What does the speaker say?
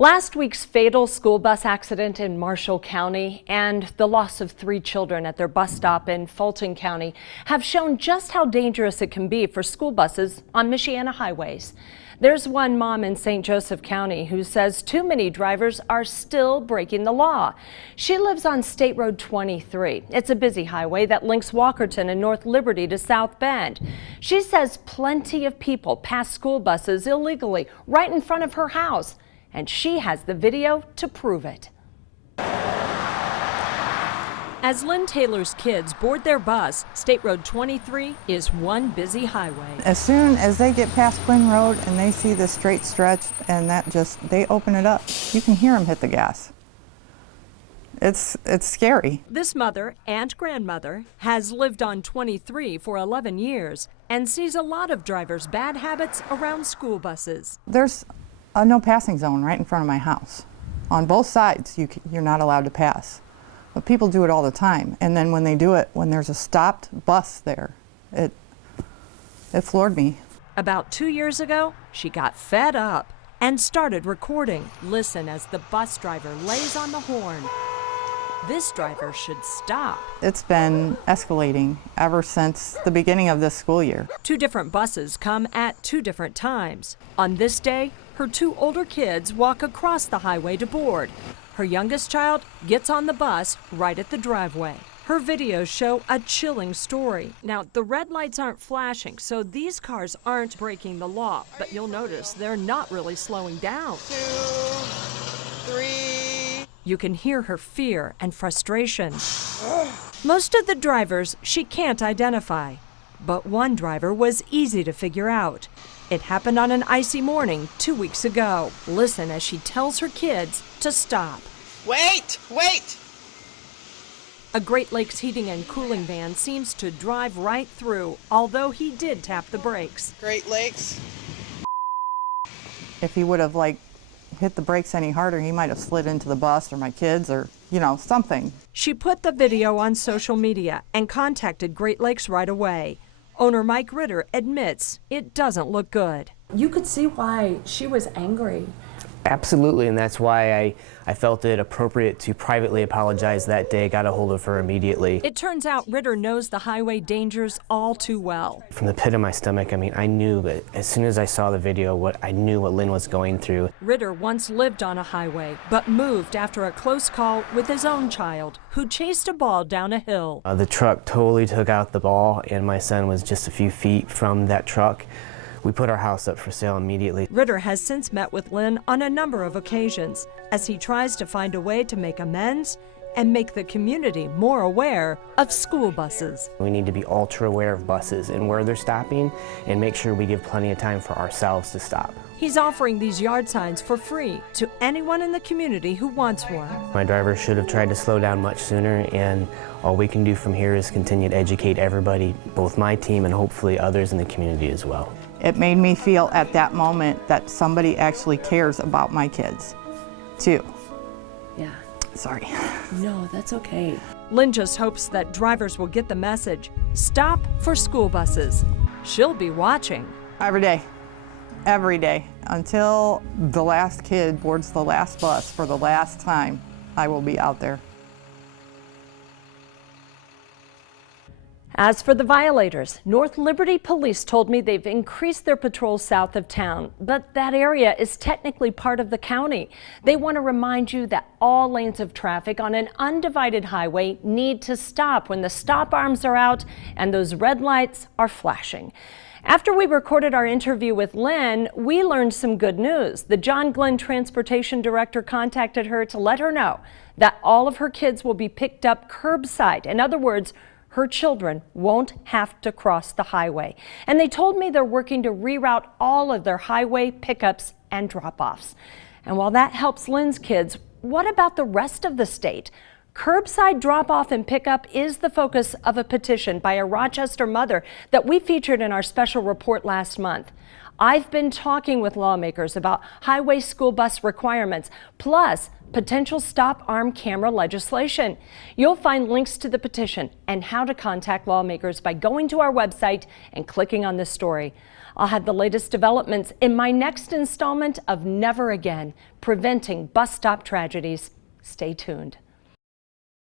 Last week's fatal school bus accident in Marshall County and the loss of 3 children at their bus stop in Fulton County have shown just how dangerous it can be for school buses on Michiana highways. There's one mom in St. Joseph County who says too many drivers are still breaking the law. She lives on State Road 23. It's a busy highway that links Walkerton and North Liberty to South Bend. She says plenty of people pass school buses illegally right in front of her house. And she has the video to prove it. As Lynn Taylor's kids board their bus, State Road 23 is one busy highway. As soon as they get past Quinn Road and they see the straight stretch and they open it up, you can hear them hit the gas. It's scary. This mother and grandmother has lived on 23 for 11 years and sees a lot of drivers' bad habits around school buses. There's a no passing zone right in front of my house. On both sides, you're not allowed to pass. But people do it all the time. And then when they do it, when there's a stopped bus there, it floored me. About 2 years ago, she got fed up and started recording. Listen as the bus driver lays on the horn. This driver should stop. It's been escalating ever since the beginning of this school year. 2 different buses come at 2 different times. On this day, her 2 older kids walk across the highway to board. Her youngest child gets on the bus right at the driveway. Her videos show a chilling story. Now, the red lights aren't flashing, so these cars aren't breaking the law, but you'll notice they're not really slowing down. 2, 3. You can hear her fear and frustration. Most of the drivers she can't identify, but one driver was easy to figure out. It happened on an icy morning 2 weeks ago. Listen as she tells her kids to stop. Wait, wait! A Great Lakes heating and cooling van seems to drive right through, although he did tap the brakes. Great Lakes. If he would have hit the brakes any harder, he might have slid into the bus or my kids or, something. She put the video on social media and contacted Great Lakes right away. Owner Mike Ritter admits it doesn't look good. You could see why she was angry. Absolutely, and that's why I felt it appropriate to privately apologize that day, got a hold of her immediately. It turns out Ritter knows the highway dangers all too well. From the pit of my stomach, I knew, but as soon as I saw the video, I knew what Lynn was going through. Ritter once lived on a highway, but moved after a close call with his own child, who chased a ball down a hill. The truck totally took out the ball, and my son was just a few feet from that truck. We put our house up for sale immediately. Ritter has since met with Lynn on a number of occasions as he tries to find a way to make amends and make the community more aware of school buses. We need to be ultra aware of buses and where they're stopping and make sure we give plenty of time for ourselves to stop. He's offering these yard signs for free to anyone in the community who wants one. My driver should have tried to slow down much sooner, and all we can do from here is continue to educate everybody, both my team and hopefully others in the community as well. It made me feel at that moment that somebody actually cares about my kids, too. Yeah. Sorry. No, that's okay. Lynn just hopes that drivers will get the message. Stop for school buses. She'll be watching. Every day, until the last kid boards the last bus for the last time, I will be out there. As for the violators, North Liberty Police told me they've increased their patrols south of town, but that area is technically part of the county. They want to remind you that all lanes of traffic on an undivided highway need to stop when the stop arms are out and those red lights are flashing. After we recorded our interview with Lynn, we learned some good news. The John Glenn Transportation Director contacted her to let her know that all of her kids will be picked up curbside. In other words, her children won't have to cross the highway. And they told me they're working to reroute all of their highway pickups and drop-offs. And while that helps Lynn's kids, what about the rest of the state? Curbside drop-off and pickup is the focus of a petition by a Rochester mother that we featured in our special report last month. I've been talking with lawmakers about highway school bus requirements, plus potential stop arm camera legislation. You'll find links to the petition and how to contact lawmakers by going to our website and clicking on this story. I'll have the latest developments in my next installment of Never Again, Preventing Bus Stop Tragedies. Stay tuned.